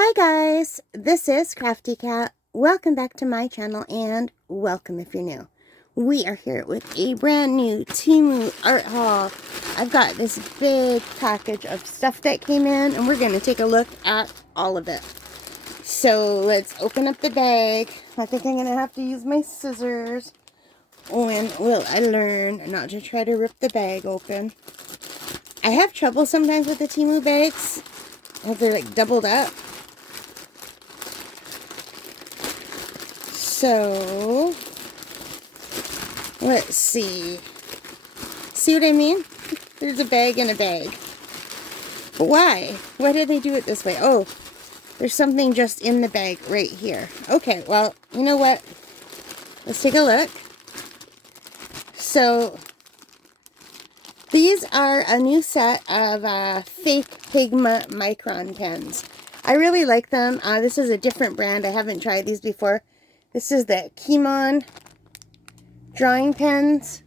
Hi guys, this is Crafty Cat. Welcome back to my channel and welcome if you're new. We are here with a brand new Temu art haul. I've got this big package of stuff that came in and we're going to take a look at all of it. So let's open up the bag. I think I'm going to have to use my scissors. When will I learn not to try to rip the bag open? I have trouble sometimes with the Temu bags as they're like doubled up. So, let's see. See what I mean? There's a bag in a bag. But why? Why did they do it this way? Oh, there's something just in the bag right here. Okay, well, you know what? Let's take a look. So, these are a new set of fake Pigma Micron pens. I really like them. This is a different brand. I haven't tried these before. This is the Kimon drawing pens,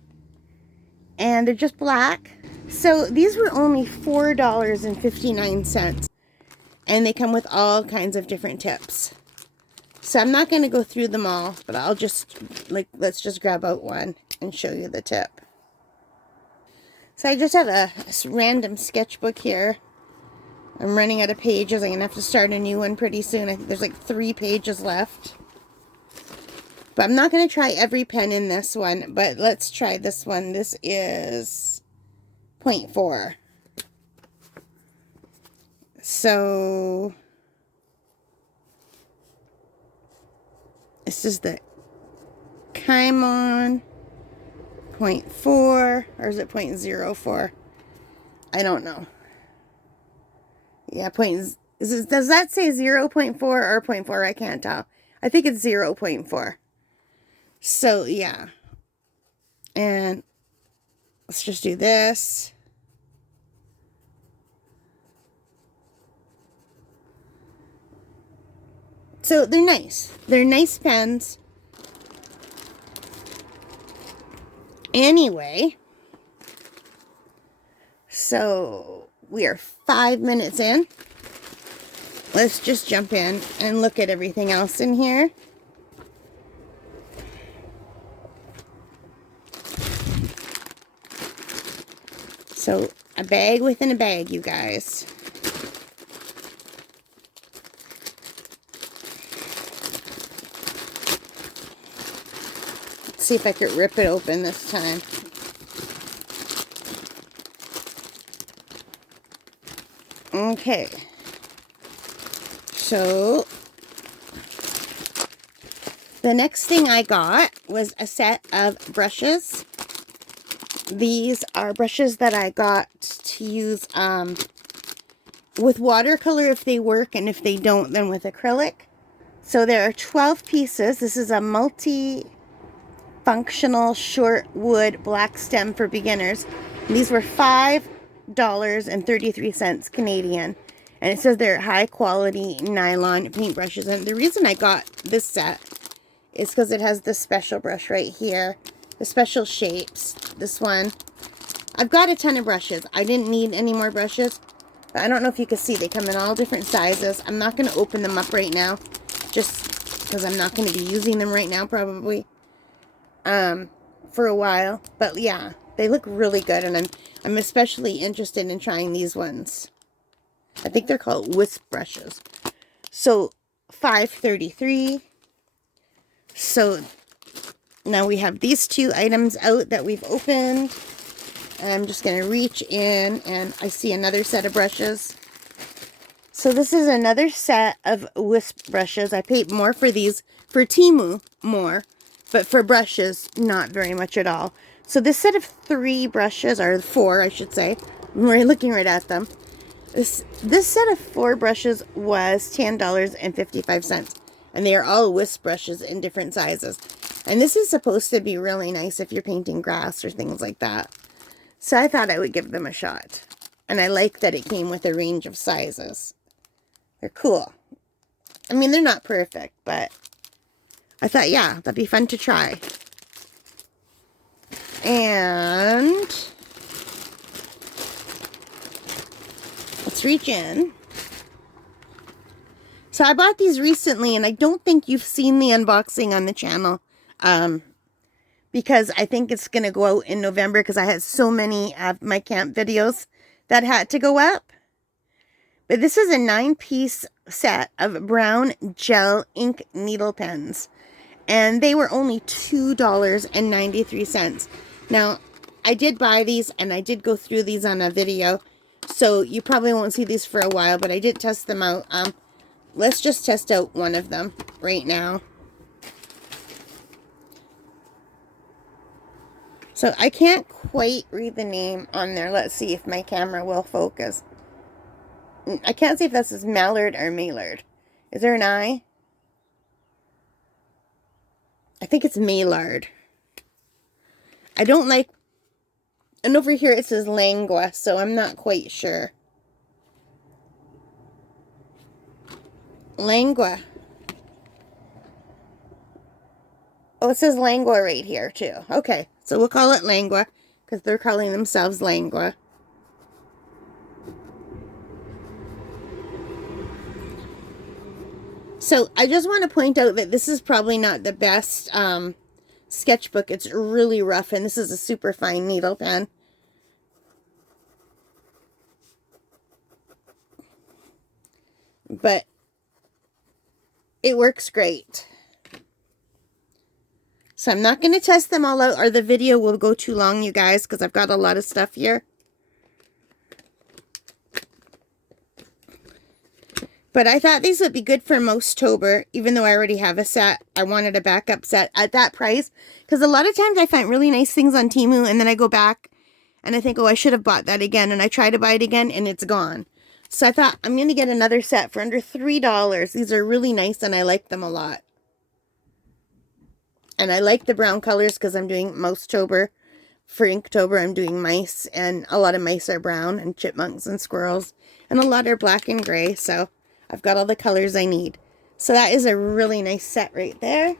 and they're just black. So these were only $4.59, and they come with all kinds of different tips. So I'm not going to go through them all, but I'll just, let's just grab out one and show you the tip. So I just have a random sketchbook here. I'm running out of pages. I'm going to have to start a new one pretty soon. I think there's like 3 pages left. But I'm not going to try every pen in this one, but let's try this one. This is 0.4. So, this is the Kimon 0.4, or is it 0.04? I don't know. Yeah, does that say 0.4 or 0.4? I can't tell. I think it's 0.4. So, yeah. And let's just do this. So, they're nice. They're nice pens. Anyway. So, we are 5 minutes in. Let's just jump in and look at everything else in here. So, a bag within a bag, you guys. Let's see if I could rip it open this time. Okay. So, the next thing I got was a set of brushes. These are brushes that I got to use with watercolor if they work, and if they don't, then with acrylic. So there are 12 pieces. This is a multi-functional short wood black stem for beginners. And these were $5.33 Canadian. And it says they're high quality nylon paintbrushes. And the reason I got this set is because it has this special brush right here. The special shapes. This one. I've got a ton of brushes. I didn't need any more brushes. But I don't know if you can see. They come in all different sizes. I'm not going to open them up right now. Just because I'm not going to be using them right now probably. For a while. But yeah. They look really good. And I'm especially interested in trying these ones. I think they're called wisp brushes. So $5.33. So now we have these 2 items out that we've opened. And I'm just going to reach in and I see another set of brushes. So this is another set of wisp brushes. I paid more for these, for Temu more, but for brushes, not very much at all. So this set of 3 brushes, or 4 I should say, we're looking right at them. This set of 4 brushes was $10.55. And they are all wisp brushes in different sizes. And this is supposed to be really nice if you're painting grass or things like that. So I thought I would give them a shot. And I like that it came with a range of sizes. They're cool. I mean, they're not perfect, but I thought, yeah, that'd be fun to try. And let's reach in. So I bought these recently, and I don't think you've seen the unboxing on the channel. Because I think it's going to go out in November because I had so many of my camp videos that had to go up. But this is a 9-piece set of brown gel ink needle pens. And they were only $2.93. Now, I did buy these and I did go through these on a video. So you probably won't see these for a while, but I did test them out. Let's just test out one of them right now. So I can't quite read the name on there. Let's see if my camera will focus. I can't see if this is Mallard or Maillard. Is there an I? I think it's Maillard. I don't like... And over here it says Langua, so I'm not quite sure. Langua. Oh, it says Langua right here, too. Okay, so we'll call it Langua, because they're calling themselves Langua. So, I just want to point out that this is probably not the best sketchbook. It's really rough, and this is a super fine needle pen. But it works great. So I'm not going to test them all out, or the video will go too long, you guys, because I've got a lot of stuff here. But I thought these would be good for Mousetober, even though I already have a set. I wanted a backup set at that price, because a lot of times I find really nice things on Temu, and then I go back, and I think, oh, I should have bought that again, and I try to buy it again, and it's gone. So I thought, I'm going to get another set for under $3. These are really nice, and I like them a lot. And I like the brown colors because I'm doing Mousetober. For Inktober, I'm doing mice, and a lot of mice are brown, and chipmunks and squirrels, and a lot are black and gray, so I've got all the colors I need. So that is a really nice set right there.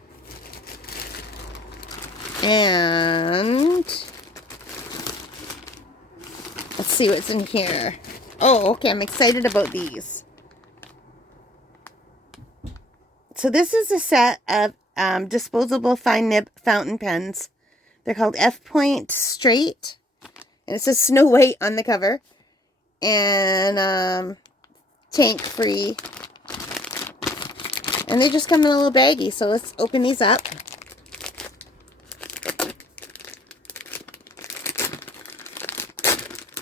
And let's see what's in here. Oh, okay, I'm excited about these. So this is a set of disposable fine nib fountain pens. They're called F-Point Straight. And it says Snow White on the cover. And tank free. And they just come in a little baggie. So let's open these up.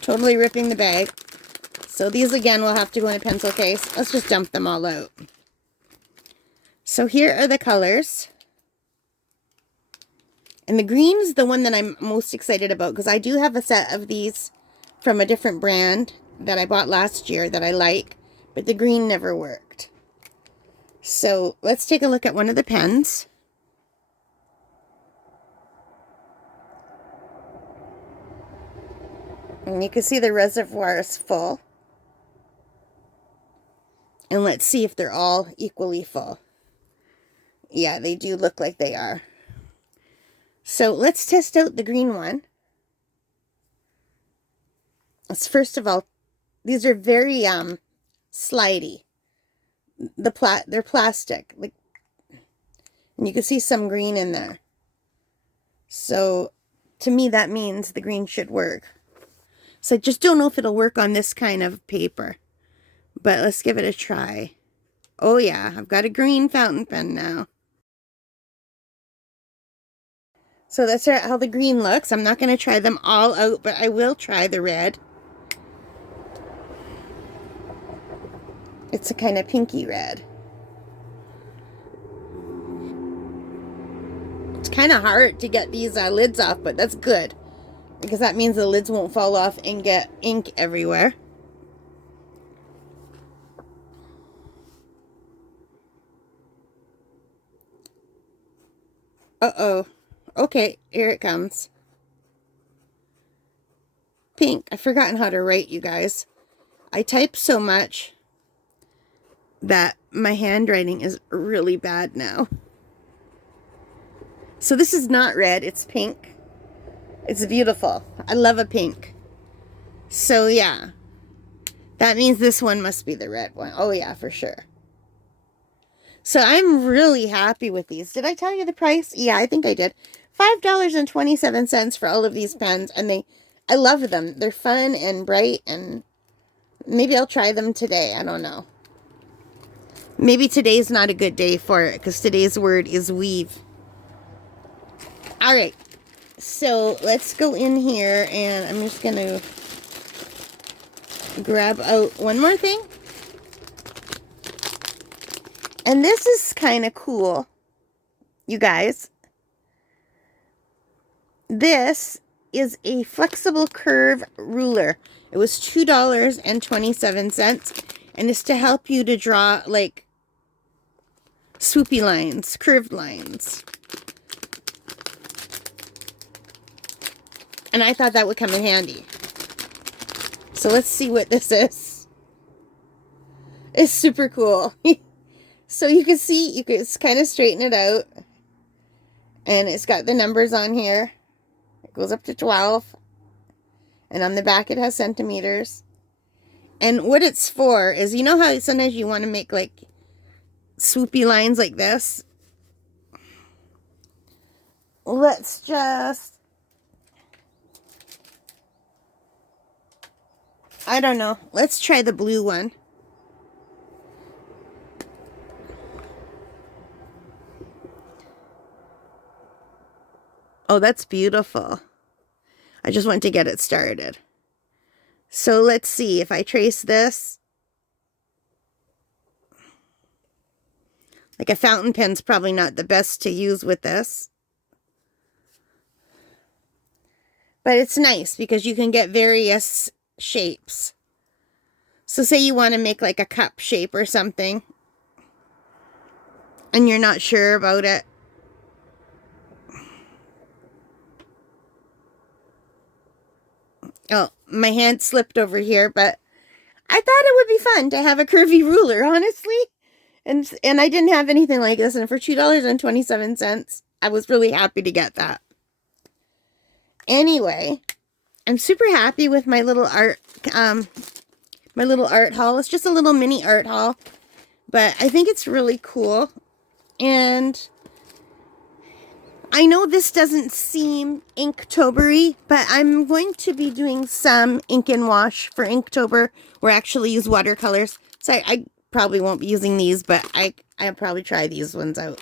Totally ripping the bag. So these again will have to go in a pencil case. Let's just dump them all out. So here are the colors. And the green is the one that I'm most excited about, because I do have a set of these from a different brand that I bought last year that I like, but the green never worked. So let's take a look at one of the pens. And you can see the reservoir is full. And let's see if they're all equally full. Yeah, they do look like they are. So let's test out the green one. Let's first of all, these are very slidey. They're plastic, like, and you can see some green in there. So to me that means the green should work. So I just don't know if it'll work on this kind of paper, but let's give it a try. Oh yeah, I've got a green fountain pen now. So that's how the green looks. I'm not going to try them all out, but I will try the red. It's a kind of pinky red. It's kind of hard to get these lids off, but that's good, because that means the lids won't fall off and get ink everywhere. Uh-oh. Okay, here it comes. Pink. I've forgotten how to write, you guys. I type so much that my handwriting is really bad now. So this is not red, it's pink. It's beautiful. I love a pink. So yeah, that means this one must be the red one. Oh yeah, for sure. So I'm really happy with these. Did I tell you the price? Yeah, I think I did. $5.27 for all of these pens, and I love them. They're fun and bright, and maybe I'll try them today. I don't know. Maybe today's not a good day for it, because today's word is weave. All right, so let's go in here, and I'm just going to grab out one more thing. And this is kind of cool, you guys. This is a flexible curve ruler. It was $2.27, and it's to help you to draw like swoopy lines, curved lines. And I thought that would come in handy. So let's see what this is. It's super cool. So you can see, you can kind of straighten it out. And it's got the numbers on here. It goes up to 12. And on the back it has centimeters. And what it's for is, you know how sometimes you want to make like swoopy lines like this? Let's just... I don't know. Let's try the blue one. Oh, that's beautiful. I just want to get it started. So let's see if I trace this. Like a fountain pen's probably not the best to use with this. But it's nice because you can get various shapes. So say you want to make like a cup shape or something, and you're not sure about it. Oh, my hand slipped over here, but I thought it would be fun to have a curvy ruler, honestly. And I didn't have anything like this, and for $2.27, I was really happy to get that. Anyway, I'm super happy with my little art haul. It's just a little mini art haul, but I think it's really cool. And I know this doesn't seem Inktober-y, but I'm going to be doing some ink and wash for Inktober, where I actually use watercolors. So I probably won't be using these, but I'll probably try these ones out.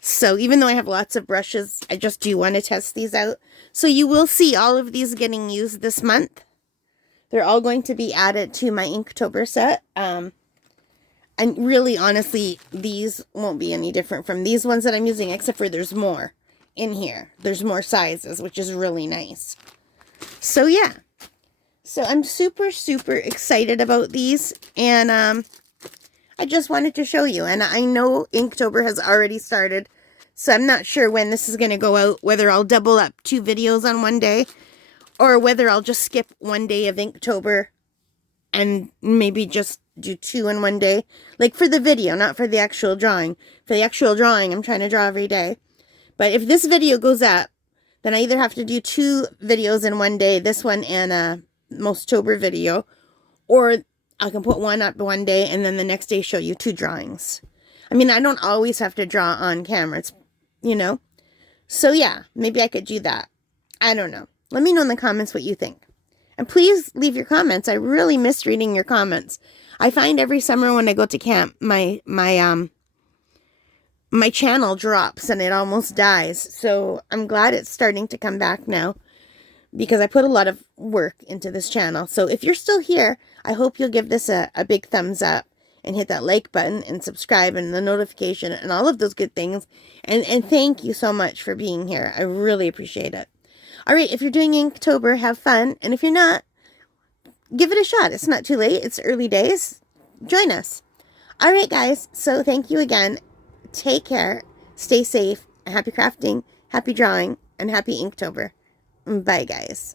So even though I have lots of brushes, I just do want to test these out. So you will see all of these getting used this month. They're all going to be added to my Inktober set. And really, honestly, these won't be any different from these ones that I'm using, except for there's more in here. There's more sizes, which is really nice. So yeah. So I'm super, super excited about these. And I just wanted to show you. And I know Inktober has already started. So I'm not sure when this is going to go out, whether I'll double up 2 videos on one day, or whether I'll just skip one day of Inktober and maybe just do 2 in one day. Like for the video, not for the actual drawing. For the actual drawing, I'm trying to draw every day. But if this video goes up, then I either have to do 2 videos in one day, this one and a Mousetober video, or I can put one up one day and then the next day show you 2 drawings. I mean, I don't always have to draw on camera, it's, you know. So yeah, maybe I could do that. I don't know. Let me know in the comments what you think. And please leave your comments. I really miss reading your comments. I find every summer when I go to camp, my channel drops and it almost dies. So I'm glad it's starting to come back now, because I put a lot of work into this channel. So if you're still here, I hope you'll give this a big thumbs up and hit that like button and subscribe and the notification and all of those good things. And thank you so much for being here. I really appreciate it. All right, if you're doing Inktober, have fun. And if you're not, give it a shot. It's not too late. It's early days. Join us. All right, guys. So thank you again. Take care. Stay safe. Happy crafting, happy drawing, and happy Inktober. Bye, guys.